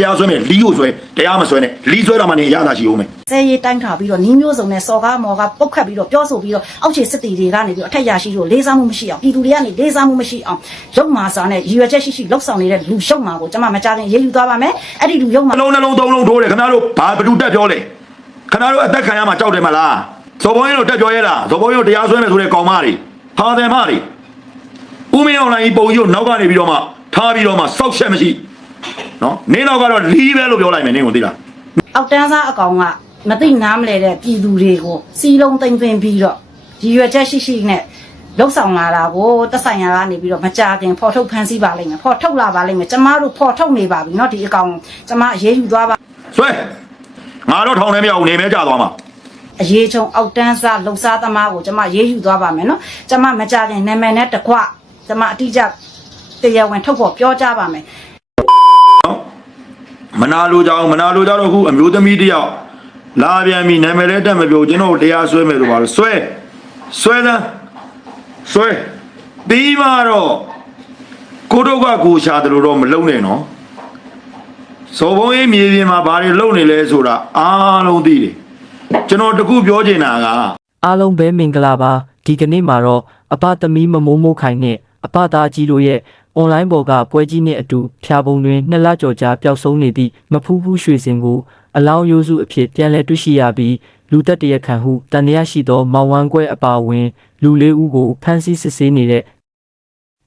တရားဆွဲမယ်လီးကိုဆွဲတရားမဆွဲနဲ့လီးဆွဲတာမှနေအရသာရှိအောင်မယ်ဆဲရေးတိုင်းထားပြီးတော့နီးမျိုးစုံနဲ့စော်ကားမော်ကားပုတ်ခတ်ပြီးတော့ပြောဆိုပြီးတော့အောက်ခြေစစ်တီတွေကနေပြီးတော့အထက်ရရှိတို့လေးစားမှုမရှိအောင်ပြည်သူတွေကနေလေးစားမှုမရှိအောင်ရုပ်မာစာနဲ့ရည်ရွယ်ချက်ရှိရှိလှုပ်ဆောင်နေတဲ့လူရှုံမာကိုကျွန်မမကြခင်ရေးယူသွားပါမယ်အဲ့ဒီလူရုပ်မာနှလုံးနှလုံးသုံးလုံးထိုးတယ်ခင်ဗျားတို့ဘာဘဒုတက်ပြောလဲခင်ဗျားတို့အသက်ခံရမှာကြောက်တယ်မလားဇော်ဘုံရင်တို့တက်ပြောရဲတာဇော်ဘုံရင်တို့တရားဆွဲမယ်ဆိုတဲ့ကောင်မတွေဟာတယ်မတွေဦးမင်းအောင်လိုင်းကြီးပုံကြီးကိုနောက်ကနေပြီးတော့မှထားပြီးတော့မှစောက်ချက်မရှိ နော်နင်းတော့ကတော့လီးပဲလို့ပြောလိုက်မယ်နင်းကိုသိလား အောက်တန်းစားအကောင်ကမသိနားမလဲတဲ့ပြည်သူတွေကိုစီလုံးသိမ့်သိမ့်ပြီးတော့ရည်ရွယ်ချက်ရှိရှိနဲ့လှုပ်ဆောင်လာတာကိုတက်ဆိုင်ရာကနေပြီးတော့မကြခင်ဖော်ထုတ်ဖန်ဆီးပါလိမ့်မယ်ဖော်ထုတ်လာပါလိမ့်မယ်ကျမတို့ဖော်ထုတ်နေပါပြီเนาะဒီအကောင်ကျမအရေးယူသွားပါ ဆွဲငါတော့ထောင်ထဲမရောက်နေမဲကြသွားမှာ အရေးချုံအောက်တန်းစားလှုပ်ရှားသမားကိုကျမရေးယူသွားပါမယ်နော်ကျမမကြခင်နာမည်နဲ့တကွကျမအတိအကျတရားဝင်ထုတ်ဖို့ပြောကြပါမယ် နော် မနာလိုကြအောင်မနာလိုကြတော့ခုအမျိုးသမီးတယောက်လာပြန်ပြီနာမည်လည်းတက်မပြောကျွန်တော်တရားဆွဲမယ်လို့ပါလို့ဆွဲဆွဲသမ်းဆွဲပြီးမှတော့ကိုတော့ကကိုရှာတယ်လို့တော့မလုံနဲ့နော်စော်ဘုံရေးမြေပြင်မှာဘာတွေလုံနေလဲဆိုတာအားလုံးသိတယ်ကျွန်တော်တခုပြောချင်တာကအားလုံးပဲမင်္ဂလာပါဒီကနေ့မှာတော့အပသမီးမမိုးမိုးခိုင်နဲ့အပသားကြီးတို့ရဲ့ အွန်လိုင်းပေါ်ကပွဲကြီးနဲ့အတူဖျာပုံတွင်နှစ်လကျော်ကြာပျောက်ဆုံးနေသည့်မဖူးဖူးရွှေစင်ကိုအလောင်းရိုးစုအဖြစ်ပြန်လည်တွေ့ရှိရပြီးလူသက်တရက်ခံဟုတန်တရားရှိသောမောင်ဝမ်းကွဲအပါအဝင် လူလေးဦးကိုဖမ်းဆီးစစ်ဆေးနေတဲ့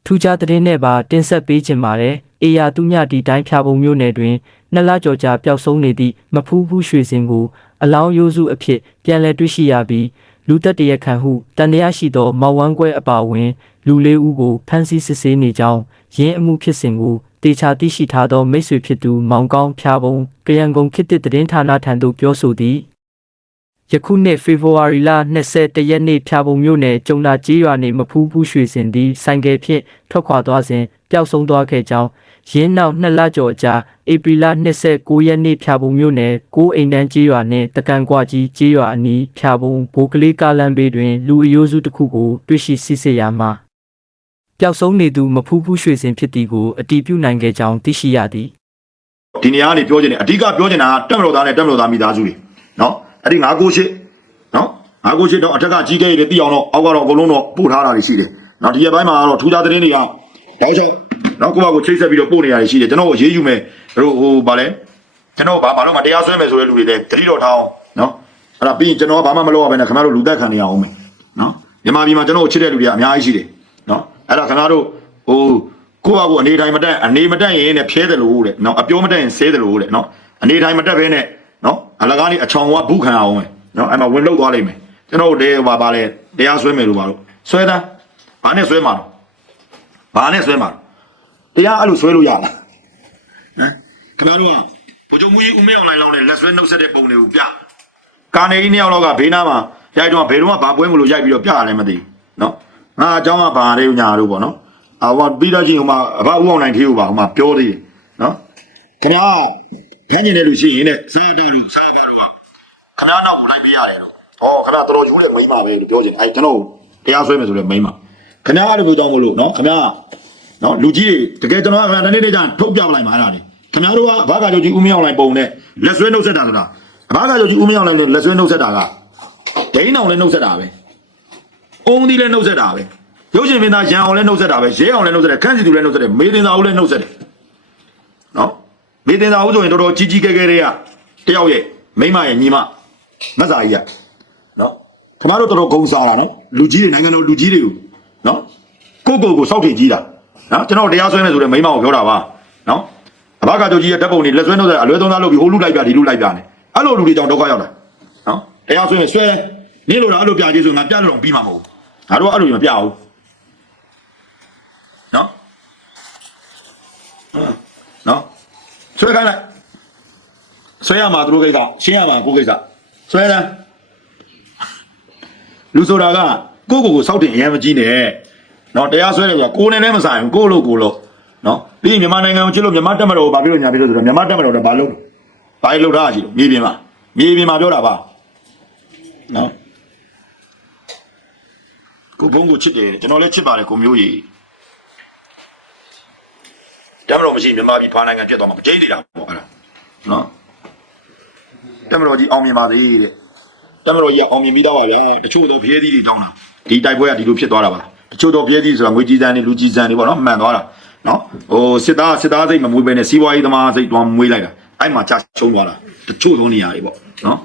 ထူးခြားသတင်းနဲ့ပါတင်ဆက်ပေးခြင်းပါတယ်အေယာသူညဒီတိုင်းဖျာပုံမျိုးနယ်တွင်နှစ်လကျော်ကြာပျောက်ဆုံးနေသည့်မဖူးဖူးရွှေစင်ကိုအလောင်းရိုးစုအဖြစ်ပြန်လည်တွေ့ရှိရပြီးလူသက်တရက်ခံဟုတန်တရားရှိသောမောင်ဝမ်းကွဲအပါအဝင် လူလေးဦးကိုဖမ်းဆီးစစ်ဆေးနေကြောင်းရင်းအမှုဖြစ်စဉ်ကိုတေချာသိရှိထားသောမိတ်ဆွေဖြစ်သူမောင်ကောင်းဖျားပုံကရန်ကုန်ခေတ်သစ်သတင်းဌာနထံသို့ပြောဆိုသည်ယခုနှစ်ဖေဖော်ဝါရီလ21ရက်နေ့ဖျာပုံမြို့နယ်ကျုံနာကြီးရွာနေမဖူးဖူးရွှေစင်သည်ဆိုင်ကယ်ဖြင့်ထွက်ခွာသွားစဉ်ပျောက်ဆုံးသွားခဲ့ကြောင်းရင်းနောက်နှစ်လကျော်အကြာဧပြီလ29ရက်နေ့ဖျာပုံမြို့နယ်ကိုးအိမ်တန်းကြီးရွာနှင့်တကန်ကွာကြီးကြီးရွာအနီးဖျာပုံဘိုးကလေးကားလမ်းဘေးတွင်လူအယိုးစုတစ်ခုကိုတွေ့ရှိစစ်ဆေးရမှာ ပျောက်ဆုံးနေသူမဖူးဖူးရွှေစင်ဖြစ်သည်ကိုအတည်ပြုနိုင်ခဲ့ကြောင်းသိရှိရသည်ဒီနေရာကနေပြောချင်တယ်အဓိကပြောချင်တာကတက်မတော်သားနဲ့တက်မတော်သားမိသားစုတွေနော်အဲ့ဒီ998နော်998တော့အထက်ကကြီးခဲ့ရည်တိအောင်တော့အောက်ကတော့အကုန်လုံးတော့ပို့ထားတာတွေရှိတယ်နော်ဒီရက်ပိုင်းမှာတော့ထူးခြားသတင်းတွေကတောက်လျှောက်နော်ကိုယ့်ဘာကိုချိတ်ဆက်ပြီးတော့ပို့နေရတယ်ရှိတယ်ကျွန်တော်ကိုရေးယူမယ်တို့ဟိုဗာလဲကျွန်တော်ဘာဘာလို့မတရားဆွဲမယ်ဆိုတဲ့လူတွေလည်းတတိတော်ထားအောင်နော်အဲ့ဒါပြီးရင်ကျွန်တော်ကဘာမှမလုပ်ရဘဲနဲ့ခင်ဗျားတို့လူသက်ခံနေရအောင်မယ်နော်မြန်မာပြည်မှာကျွန်တော်ကိုချစ်တဲ့လူတွေကအများကြီးရှိတယ်နော် အဲ့ဒါခင်ဗျားတို့ဟိုကိုယ့်ဘာကိုအနေတိုင်းမတက်အနေမတက်ရင်နဲ့ဖျဲတယ်လို့တဲ့နော်အပြောမတက်ရင်ဆဲတယ်လို့တဲ့နော်အနေတိုင်းမတက်ဘဲနဲ့နော်အလကားနေအချောင်ကဘူးခံအောင်မယ်နော်အဲ့မှာဝင်လောက်သွားလိမ့်မယ်ကျွန်တော်တို့တဲဘာပါလဲတရားဆွဲမယ်လို့ပါလို့ဆွဲတာဘာနဲ့ဆွဲမှာတော့ဘာနဲ့ဆွဲမှာတော့တရားအဲ့လိုဆွဲလို့ရလားဟမ်ခင်ဗျားတို့ကဘုံချုံမူကြီးဦးမင်းအောင်လိုင်းလောင်းနဲ့လက်ဆွဲနှုတ်ဆက်တဲ့ပုံတွေကိုပြကာနေကြီးနှစ်ယောက်လောက်ကဘေးနားမှာရိုက်တော့ဘယ်တော့မှဘာပွဲမလို့ရိုက်ပြီးတော့ပြရတယ်မသိဘူးနော် ငါအကြောင်းကဘာတွေညာတို့ပေါ့နော်အဝပြီးတော့ချင်းဟိုမှာအဘဦးအောင်နိုင်သေးဟိုပါဟိုမှာပြောသေးတယ်နော်ခင်ဗျားခန်းကျင်တယ်လို့ရှိရင်တဲ့စားတာတို့စားပါတို့ကခင်ဗျားနောက်ကိုလိုက်ပေးရတယ်တော့ဟောခင်ဗျားတော်တော်ယူတဲ့မိန်းမပဲလို့ပြောချင်အဲကျွန်တော်တရားဆွဲမယ်ဆိုတဲ့မိန်းမခင်ဗျားအဲ့လိုမျိုးကြောင့်မလို့နော်ခင်ဗျားနော်လူကြီးတွေတကယ်ကျွန်တော်ကတနေ့တည်းကျထုတ်ပြပလိုက်မှာအဲ့ဒါလေခင်ဗျားတို့ကအဘကကြောင့်ကြီးဦးမင်းအောင်လိုက်ပုံနဲ့လက်ဆွဲနှုတ်ဆက်တာဆိုတာအဘကကြောင့်ကြီးဦးမင်းအောင်လိုက်လက်ဆွဲနှုတ်ဆက်တာကဒိန်းအောင်လည်းနှုတ်ဆက်တာပဲ အုံးသီးလည်းနှုတ်ဆက်တာပဲရုပ်ရှင်မင်းသားရန်အောင်လည်းနှုတ်ဆက်တာပဲရဲအောင်လည်းနှုတ်ဆက်တယ်ခန့်စီသူလည်းနှုတ်ဆက်တယ်မေတင်သာဦးလည်းနှုတ်ဆက်တယ်နော်မေတင်သာဦးဆိုရင်တော်တော်ကြီးကြီးကဲကဲတွေကတယောက်ရဲ့မိမရဲ့ညီမမတ်စာကြီးကနော်ခင်ဗျားတို့တော်တော်ဂုံစားတာနော်လူကြီးတွေနိုင်ငံတော်လူကြီးတွေကိုနော်ကိုကိုကိုစောက်ထင်ကြီးတာနော်ကျွန်တော်တရားဆွဲမယ်ဆိုတဲ့မိန်းမကိုပြောတာပါနော်အဘကကြိုကြီးရဲ့ဓာတ်ပုံတွေလက်ဆွဲနှုတ်တဲ့အလွဲသုံးစားလုပ်ပြီးဟိုလူလိုက်ပြဒီလူလိုက်ပြနေအဲ့လိုလူတွေကြောင့်ဒုက္ခရောက်တာနော်တရားဆွဲရင်ဆွဲနင်းလို့တော့အဲ့လိုပြကြီးဆိုငါပြလို့တော့ပြီးမှာမဟုတ်ဘူး ငါတို့ကအဲ့လိုမပြဘူးနော်နော်ဆွဲခိုင်းလိုက်ဆွဲရမှာသူတို့ကိစ္စရှင်းရမှာကိုကိစ္စဆွဲတယ်လူဆိုတာကကိုကိုကိုစောက်တင်အရင်မကြည့်နဲ့နော်တရားဆွဲတယ်ဆိုတာကိုယ်နဲ့လည်းမဆိုင်ဘူးကိုယ်လို့ကိုယ်လို့နော်ပြီးရင်မြန်မာနိုင်ငံကိုချစ်လို့မြန်မာတက်မတော်ကိုဘာဖြစ်လို့ညာဖြစ်လို့ဆိုတော့မြန်မာတက်မတော်ကဘာလို့ဘာလို့ထားရှိလို့မြေပြင်မှာမြေပြင်မှာပြောတာပါနော် ကိုဘုံကိုချစ်တယ်ကျွန်တော်လည်းချစ်ပါတယ်ကိုမျိုးကြီးတက်မတော်မရှိရင်မြန်မာပြည်ဖာနိုင်ငံပြတ်သွားမှာမကြိတ်နေတာပေါ့အဲ့ဒါတက်မတော်ကြီးအောင်မြင်ပါသေးတဲ့တက်မတော်ကြီးကအောင်မြင်ပြီးတော့ပါဗျာတချို့တော့ဖျဲသီးတွေတောင်းတာဒီတိုက်ပွဲကဒီလိုဖြစ်သွားတာပါလားတချို့တော့ဖျဲသီးဆိုတာငွေကြီးစံတွေလူကြီးစံတွေပေါ့နော်မှန်သွားတာနော်ဟိုစစ်သားစစ်သားစိတ်မမွေးပဲနဲ့စီးပွားရေးသမားစိတ်တွားမွေးလိုက်တာအဲ့မှာကြာချုံသွားတာတချို့သောနေရာတွေပေါ့နော်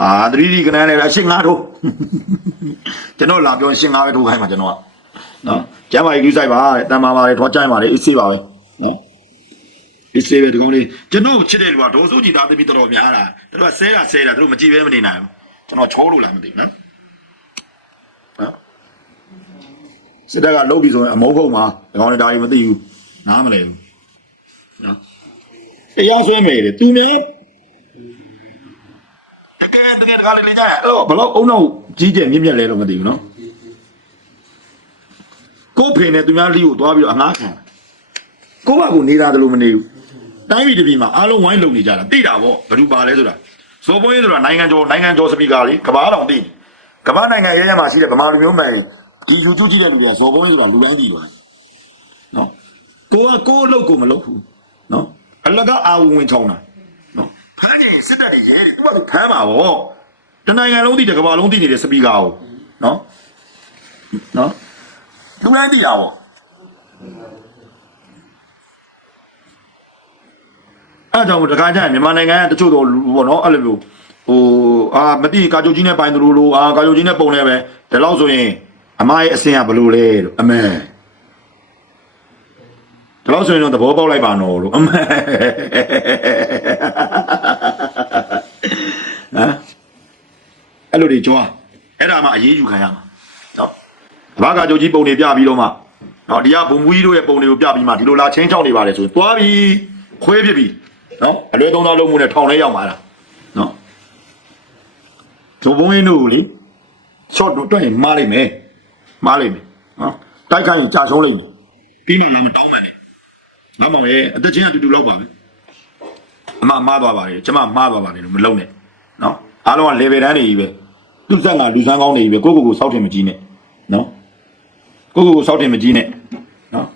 အာသတိဒီကနန်းနဲ့အရှင်းငါတို့ကျွန်တော်လာပြောရှင်းငါပဲထိုးခိုင်းမှာကျွန်တော်ကနော်ကျမ်းမာရေးယူဆိုင်ပါတဲ့တန်မာပါလေထွားချိုင်းပါလေအေးဆေးပါပဲနော်ဒီစေပဲဒီကောင်းလေးကျွန်တော်ချစ်တဲ့လူကဒေါ်စုကြည်သားသမီးတော်တော်များတာသူတို့ကဆဲတာဆဲတာသူတို့မကြည့်ပဲမနေနိုင်ဘူးကျွန်တော်ချိုးလို့လားမသိဘူးနော်နော်စစ်တပ်ကလုတ်ပြီဆိုရင်အမုန်းဖုံမှာဒီကောင်းလေးဒါကြီးမသိဘူးနားမလဲဘူးနော်တရားဆွဲမယ်လေသူများတကယ် တကယ်တကယ်လေးကြရအဲ့ဘလို့အုံတော့ကြီးကျယ်မြင့်မြတ်လဲတော့မသိဘူးနော်ကို့ဖေနဲ့သူများလီကိုသွားပြီးတော့အငှားခံတယ်ကိုယ့်ဘာကိုနေတာတလို့မနေဘူးတိုင်းပြည်တစ်ပြည်မှာအားလုံးဝိုင်းလုံနေကြတာသိတာပေါ့ဘယ်သူပါလဲဆိုတာဇော်ပွင့်ဆိုတာနိုင်ငံကျော်နိုင်ငံကျော်စပီကာလေကဘာတော်သိတယ်ကဘာနိုင်ငံရဲရဲမှာရှိတဲ့ဗမာလူမျိုးမှန်ဒီ YouTube ကြည့်တဲ့လူတွေကဇော်ပွင့်ဆိုတာလူတိုင်းသိသွားနော်ကိုကကိုယ့်အလုပ်ကိုမလုပ်ဘူးနော်အလကအာဝဝင်ချောင်းတာနော်ဖမ်းနေစစ်တပ်တွေရဲတွေသူကဖမ်းပါဗော တနိုင်ငံလုံးသိတယ်ကဘာလုံးသိနေတဲ့စပီကာကိုနော်နော်လူတိုင်းသိတာဗောအဲ့ဒါကြောင့်မို့တခါကျရင်မြန်မာနိုင်ငံကတချို့တော့လူပေါ့နော်အဲ့လိုမျိုးဟိုအာမတိကာကြိုကြီးနဲ့ပိုင်သူလိုလိုအာကာကြိုကြီးနဲ့ပုံလဲပဲဒီလောက်ဆိုရင်အမရဲ့အစင်ကဘယ်လိုလဲလို့အမေဒီလောက်ဆိုရင်တော့သဘောပေါက်လိုက်ပါနော်လို့အမေဟမ်အဲ့ လိုတွေကြွားအဲ့ဒါမှအရေးယူခံရမှာနော်ဘာကာကြိုကြီးပုံတွေပြပြီးတော့မှနော်ဒီကဘုံမူကြီးတို့ရဲ့ပုံတွေကိုပြပြီးမှဒီလိုလာချင်းချောင်းနေပါတယ်ဆိုရင်သွားပြီးခွဲပြပြီနော်အလွဲသုံးစားလုံးမှုနဲ့ထောင်လဲရောက်มาလားနော်ဇုံဘုံရင်းတို့ကိုလေ short တို့တွက်ရင်မားလိုက်မယ်မားလိုက်မယ်နော်တိုက်ခိုင်းရင်ကြာဆုံးလိုက်မယ်ပြီးမှလည်းမတောင်းမှန်းနဲ့တော့မရဲ့အသက်ချင်းအတူတူလောက်ပါပဲအမမားသွားပါလေကျမမားသွားပါလေလို့မလုံးနဲ့နော်အားလုံးက level တန်းနေကြီးပဲ သူ့ဆက်ကလူစမ်းကောင်းနေကြီးပဲကိုကိုကိုစောက်တင်မကြီးနဲ့နော်ကိုကိုကိုစောက်တင်မကြီးနဲ့နော်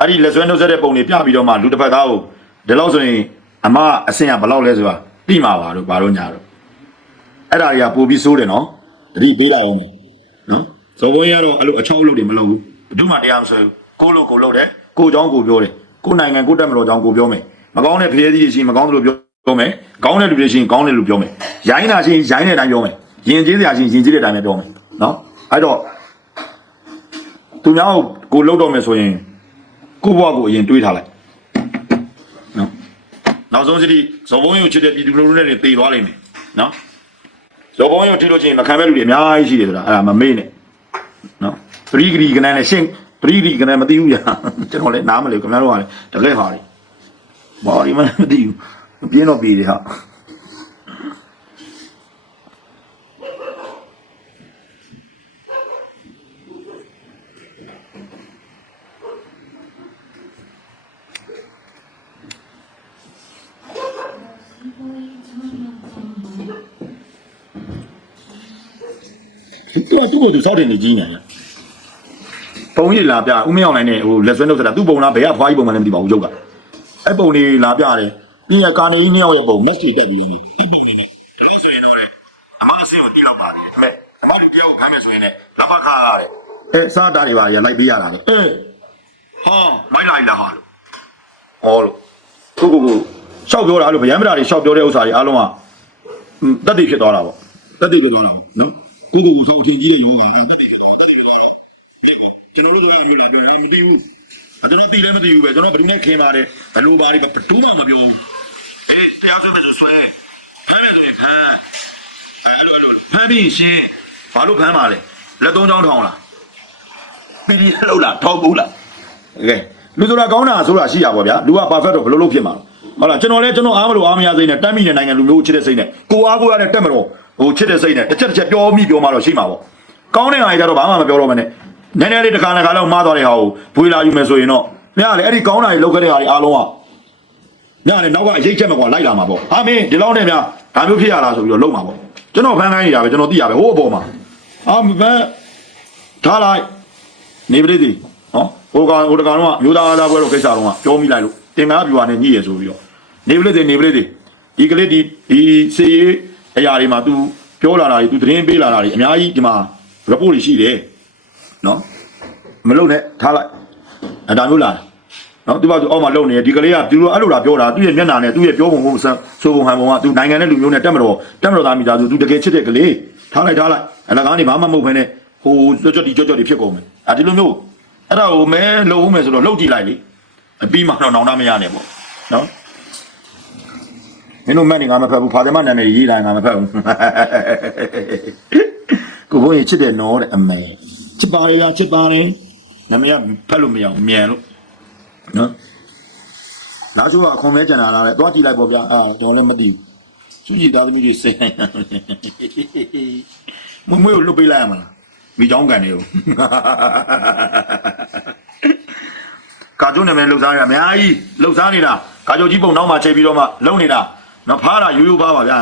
အဲ့ဒီလက်ဆွဲနှုတ်ဆက်တဲ့ပုံတွေပြပြီးတော့မှလူတစ်ဖက်သားကိုဒီလောက်ဆိုရင်အမအဆင်ကဘယ်လောက်လဲဆိုတာသိမှာပါတို့ဘာလို့ညာတော့အဲ့ဒါတွေကပို့ပြီးစိုးတယ်နော်တတိပေးလာအောင်မယ်နော်ဇော်ဘုန်းကြီးကတော့အဲ့လိုအချောက်အလုပ်တွေမလုပ်ဘူးဘယ်သူမှတရားမဆွဲဘူးကိုလိုကိုလုပ်တယ်ကိုเจ้าကိုပြောတယ်ကိုနိုင်ငံကိုတက်မလို့เจ้าကိုပြောမယ်မကောင်းတဲ့ဖျဲသီးတွေရှိရင်မကောင်းတယ်လို့ပြောပြောမယ်ကောင်းတဲ့လူတွေရှိရင်ကောင်းတယ်လို့ပြောမယ်ရိုင်းတာရှိရင်ရိုင်းတဲ့အတိုင်းပြောမယ် ယဉ်ကျေးစရာရှိရင်ယဉ်ကျေးတဲ့အတိုင်းပဲပြောမယ်နော်အဲ့တော့သူများကိုကိုလုပ်တော့မယ်ဆိုရင်ကိုယ့်ဘဝကိုအရင်တွေးထားလိုက်နော်နောက်ဆုံးစီဇော်ဘုံရုပ်ချစ်တဲ့ပြည်သူလူထုနဲ့နေတည်သွားလိမ့်မယ်နော်ဇော်ဘုံရုပ်ထိလို့ချင်းမခံမဲ့လူတွေအများကြီးရှိတယ်ဆိုတာအဲ့ဒါမမေ့နဲ့နော်ပရိဂရီကနန်းနဲ့ရှင်းပရိဂရီကနန်းမသိဘူးညာကျွန်တော်လည်းနားမလဲခင်ဗျားတို့ကလည်းတကယ်ပါလေဘာဒီမှမသိဘူးမပြင်းတော့ပြည်တယ်ဟာ သူကသူ့ကိုသူစောက်တယ်နေကြီးနေတယ်ပုံကြီးလာပြဦးမင်းအောင်နိုင်နဲ့ဟိုလက်ဆွဲနှုတ်ဆက်တာသူ့ပုံလားဘယ်ကဖွားကြီးပုံမှန်လည်းမသိပါဘူးရုပ်ကအဲ့ပုံလေးလာပြတယ်ပြီးရကာနေကြီးမြောက်ရဲ့ပုံ match တွေတက်ပြီးဒီပုံလေးလေးဒါဆိုရင်တော့လေအမအစင်းကိုတီးလောက်ပါတယ်ဒါပေမဲ့အမတို့တယောက်ခံမယ်ဆိုရင်လည်းလက်ဖက်ခါရတယ်အဲစားတာတွေပါရလိုက်ပေးရတာလေအဲဟာမိုင်းလိုက်လာဟာလို့ဟောလို့ကိုကိုကိုရှောက်ပြောတာလို့ဗျမ်းပဒါတွေရှောက်ပြောတဲ့ဥစ္စာတွေအားလုံးကတက်တည်ဖြစ်သွားတာပေါ့တက်တည်ဖြစ်သွားတာပေါ့နော် ကုသိုလ်ဆောင်ထင်ကြီးတဲ့ယောဂါအဲ့တက်တယ်ဖြစ်သွားတယ်တက်တယ်ဖြစ်သွားတော့ကျွန်တော်တို့ကလည်းလာပြောတာမသိဘူးအတူတူသိလည်းမသိဘူးပဲကျွန်တော်ဘယ်နည်းခင်ပါတယ်ဘလို့ပါလိမ့်ဘယ်တူမှမပြောဘူးအဲတရားစမှသူဆွဲဘာလဲဟာအဲ့လိုလိုဖမ်းပြီးရှင်ဘာလို့ဖမ်းပါလဲလက်သုံးချောင်းထောင်လားပြီးပြီးလှုပ်လားထောက်ဘူးလားကဲလူဆိုတာကောင်းတာဆိုတာရှိရပါဗျာလူက perfect တော့ဘယ်လိုလုပ်ဖြစ်မှာလဲဟုတ်လားကျွန်တော်လည်းကျွန်တော်အားမလို့အားမရစိမ့်နဲ့တမ်းမိတဲ့နိုင်ငံလူမျိုးချစ်တဲ့စိမ့်နဲ့ကိုအားကိုရတဲ့တက်မလို့ ဟိုချစ်တဲ့စိတ်နဲ့တစ်ချက်တစ်ချက်ပြောမိပြောမှတော့ရှိမှာပေါ့ကောင်းတဲ့ဟာကြီးကတော့ဘာမှမပြောတော့မနဲ့နည်းနည်းလေးတစ်ခါတစ်ခါလောက်မှားသွားတဲ့ဟာကိုဘွေလာယူမယ်ဆိုရင်တော့ညလေအဲ့ဒီကောင်းတာကြီးလောက်ခဲ့တဲ့ဟာတွေအားလုံးကညလေနောက်ကအရေးချက်မကွာလိုက်လာမှာပေါ့ဟာမင်းဒီလောက်နဲ့များဒါမျိုးဖြစ်ရလားဆိုပြီးတော့လုံမှာပေါ့ကျွန်တော်ဖန်ခိုင်းနေတာပဲကျွန်တော်သိရပဲဟိုးအပေါ်မှာအာမင်းထားလိုက်နေပရိသီနော်ဟိုကောင်ဟိုတကောင်တော့မျိုးသားအားသားပွဲတော့ကိစ္စတော့ပြောမိလိုက်လို့တင်ကားပြူပါနဲ့ညှိရဆိုပြီးတော့နေပရိသီနေပရိသီဒီကလေးဒီဒီစေရေး အရာတွေမှာ तू ပြောလာတာတွေ तू သတင်းပေးလာတာတွေအများကြီးဒီမှာ report တွေရှိတယ်နော်မလုံနဲ့ထားလိုက်အဒါမျိုးလာနော်သူကသူအောက်မှာလုံနေတယ်ဒီကလေးကသူတို့အဲ့လိုလာပြောတာသူ့ရဲ့မျက်နှာနဲ့သူ့ရဲ့ပြောပုံပုံစံဆိုပုံဟန်ပုံကသူနိုင်ငံနဲ့လူမျိုးနဲ့တက်မတော်တက်မတော်သားမိသားစုသူတကယ်ချစ်တဲ့ကလေးထားလိုက်ထားလိုက်အလကားနေဘာမှမဟုတ်ဘဲနဲ့ဟိုကြွကြွဒီကြွကြွဒီဖြစ်ကုန်မယ်အာဒီလိုမျိုးအဲ့ဒါကိုမဲလုံဦးမယ်ဆိုတော့လှုပ်ကြည့်လိုက်လေအပြီးမှတော့နောင်တမရနဲ့ပေါ့နော် မင်းတို့မက်နေငါမဖက်ဘူးဖာတယ်မနာမည်ရေးလိုက်ငါမဖက်ဘူးကိုဘုန်းကြီးချစ်တယ်နော်တဲ့အမေချစ်ပါလေချစ်ပါလေနာမည်ကဖက်လို့မရအောင်မြန်လို့နော်လာချိုးကအခွန်မဲကြံလာတယ်သွားကြည့်လိုက်ပေါ့ဗျာအာတော့လည်းမသိဘူးသူကြီးသားသမီးတွေစိတ်နေမမွေးကိုလွတ်ပေးလိုက်ရမလားမိချောင်းကန်နေကိုကာကျုံနာမည်လှုပ်ရှားနေတာအများကြီးလှုပ်ရှားနေတာကာကျုံကြီးပုံနောက်မှာချိန်ပြီးတော့မှလုံနေတာ နော်ဖားတာရိုးရိုးဖားပါဗျာ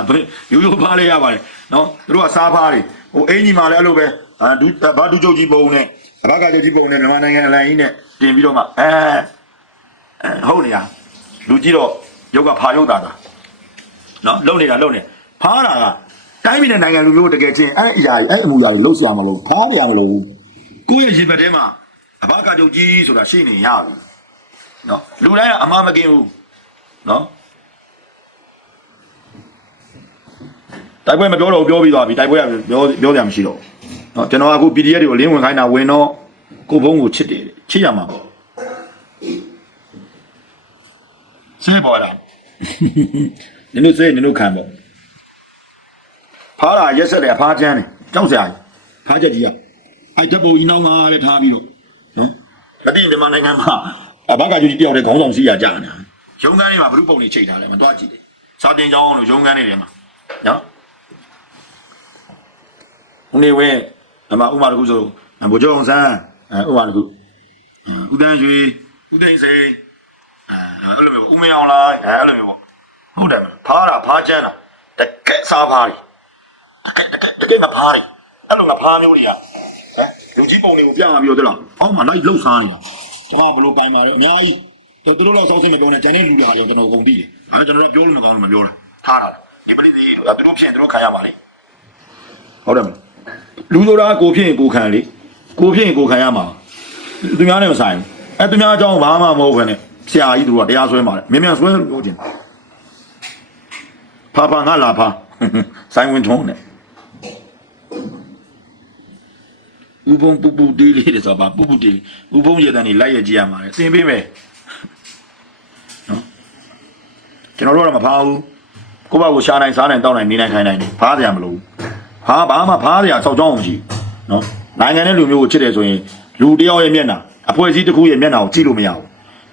ရိုးရိုးဖားလေးရပါတယ်နော်သူတို့ကစားဖားတွေဟိုအင်ကြီးမှာလည်းအဲ့လိုပဲအာဒူဘာဒူချုပ်ကြီးပုံနဲ့အဘကာချုပ်ကြီးပုံနဲ့မြန်မာနိုင်ငံအလံကြီးနဲ့တင်ပြီးတော့မှအဲအဲဟုတ်နေရလူကြီးတော့ရုပ်ကဖာရုပ်တာတာနော်လုံနေတာလုံနေဖားတာကတိုင်းပြည်နဲ့နိုင်ငံလူမျိုးတကယ်ချင်းအဲ့အရာကြီးအဲ့အမှုရာကြီးလှုပ်ရှားမလို့ဖားနေရမလို့ကိုယ့်ရဲ့ရင်ဘတ်ထဲမှာအဘကာချုပ်ကြီးဆိုတာရှိနေရပြီနော်လူတိုင်းကအမှားမကင်းဘူးနော် 大伯嘛表咯，表味大比，大伯也表表点事咯。哦，电话比 B 二六零五开哪位咯？库棚有七点七人嘛？谁跑了？你都谁？你都看不？跑了，一说俩跑车呢，走啥？跑车去啊？还直播热闹嘛？来查你咯？嗯，那点的嘛？你看嘛？啊，房价就是掉的，广东市也涨呢。中间你嘛不跑你其下来？嘛多钱的？三点涨了，中间你连嘛？幺？ ဦးနေဝင်းအမဥမာတခုဆိုဗိုလ်ချုပ်အောင်ဆန်းအဲဥမာတခုဦးတန်းရွှေဦးသိန်းစိန်အဲအဲ့လိုမျိုးဦးမင်းအောင်လားအဲအဲ့လိုမျိုးပေါ့ဟုတ်တယ်မလားဖားတာဖားချမ်းတာတကက်စားဖားတွေတကက်မဖားတွေအဲ့လိုငါဖားမျိုးတွေကဟမ်လူကြီးပုံတွေကိုပြมาပြီးတော့တဲ့လားအောက်မှာလိုက်လှုပ်စားနေတာကျွန်တော်ဘလို့ပိုင်ပါတယ်အများကြီးတို့တို့လောက်စောင်းစိတ်မပြောနဲ့ကျန်တဲ့လူလာရောကျွန်တော်အကုန်သိတယ်ဒါလည်းကျွန်တော်ကပြောလို့မကောင်းလို့မပြောတာထားတာဒီပလိသေးတို့သူတို့ဖြစ်ရင်တို့ခံရပါလေဟုတ်တယ်မ လားလူဆိုတာကိုဖြစ်ရင်ကိုခံလေကိုဖြစ်ရင်ကိုခံရမှာသူများနဲ့မဆိုင်ဘူးအဲသူများအကြောင်းဘာမှမဟုတ်ဘဲနဲ့ဆရာကြီးတို့ကတရားဆွဲမှာလေမြင်မြန်ဆွဲလို့ပြောခြင်းဖာဖာငါလာဖာဆိုင်ဝင်ထုံးနဲ့ဥပုံပူပူတေးလေးတွေဆိုပါပူပူတေးဥပုံရတဲ့နေလိုက်ရကြည့်ရမှာလေသင်ပေးမယ်နော်ကျွန်တော်တို့ကတော့မဖားဘူးကိုယ့်ဘက်ကိုရှားနိုင်စားနိုင်တောက်နိုင်နေနိုင်ခိုင်းနိုင်တယ်ဖားကြမလို့ ဟာဘာမှဖားရဆောက်ကြောင်းအောင်ရှိနော်နိုင်ငံနဲ့လူမျိုးကိုချစ်တယ်ဆိုရင်လူတစ်ယောက်ရဲ့မျက်နှာအဖွဲ့အစည်းတစ်ခုရဲ့မျက်နှာကိုကြည့်လို့မရဘူး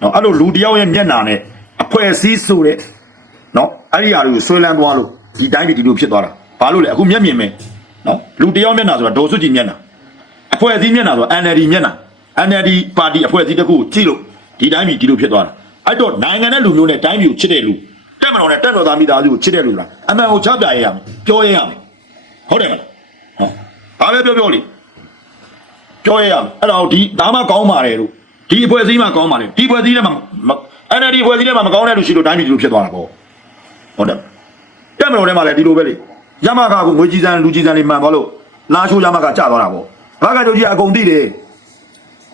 နော်အဲ့လိုလူတစ်ယောက်ရဲ့မျက်နှာနဲ့အဖွဲ့အစည်းဆိုတဲ့နော်အဲ့ဒီအရာတွေကိုဆွဲလန်းသွားလို့ဒီတိုင်းပြည်ဒီလိုဖြစ်သွားတာဘာလို့လဲအခုမျက်မြင်ပဲနော်လူတစ်ယောက်မျက်နှာဆိုတာဒေါ်စုကြည်မျက်နှာအဖွဲ့အစည်းမျက်နှာဆိုတာ NLD မျက်နှာ NLD ပါတီအဖွဲ့အစည်းတစ်ခုကိုကြည့်လို့ဒီတိုင်းပြည်ဒီလိုဖြစ်သွားတာအဲ့တော့နိုင်ငံနဲ့လူမျိုးနဲ့တိုင်းပြည်ကိုချစ်တဲ့လူတက်မတော်နဲ့တက်တော်သားမိသားစုကိုချစ်တဲ့လူလားအမှန်ကိုချပြရရမယ်ပြောရရမယ် ဟုတ်တယ်မလားဟောဘာပဲပြောပြောလေပြောရရမယ်အဲ့တော့ဒီဒါမှကောင်းပါတယ်လို့ဒီအဖွဲ့အစည်းမှကောင်းပါတယ်ဒီအဖွဲ့အစည်းထဲမှာအဲ့ဒါဒီအဖွဲ့အစည်းထဲမှာမကောင်းတဲ့လူရှိလို့တိုင်းပြည်ဒီလိုဖြစ်သွားတာပေါ့ဟုတ်တယ်တက်မတော်ထဲမှာလည်းဒီလိုပဲလေရမကကိုငွေကြီးစံလူကြီးစံလေးမှန်သွားလို့လာချိုးရမကကြာသွားတာပေါ့ဘာကတို့ကြီးအကုန်သိတယ်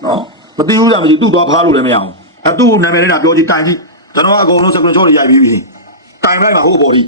နော်မသိဘူးလားမသိသူ့သွားဖားလို့လည်းမရအောင်အဲသူ့နာမည်လေးကပြောကြည့်တိုင်ကြည့်ကျွန်တော်ကအကုန်လုံးစကွန်ချောတွေရိုက်ပြီးပြီတိုင်လိုက်မှာဟုတ်ပေါ်ဒီ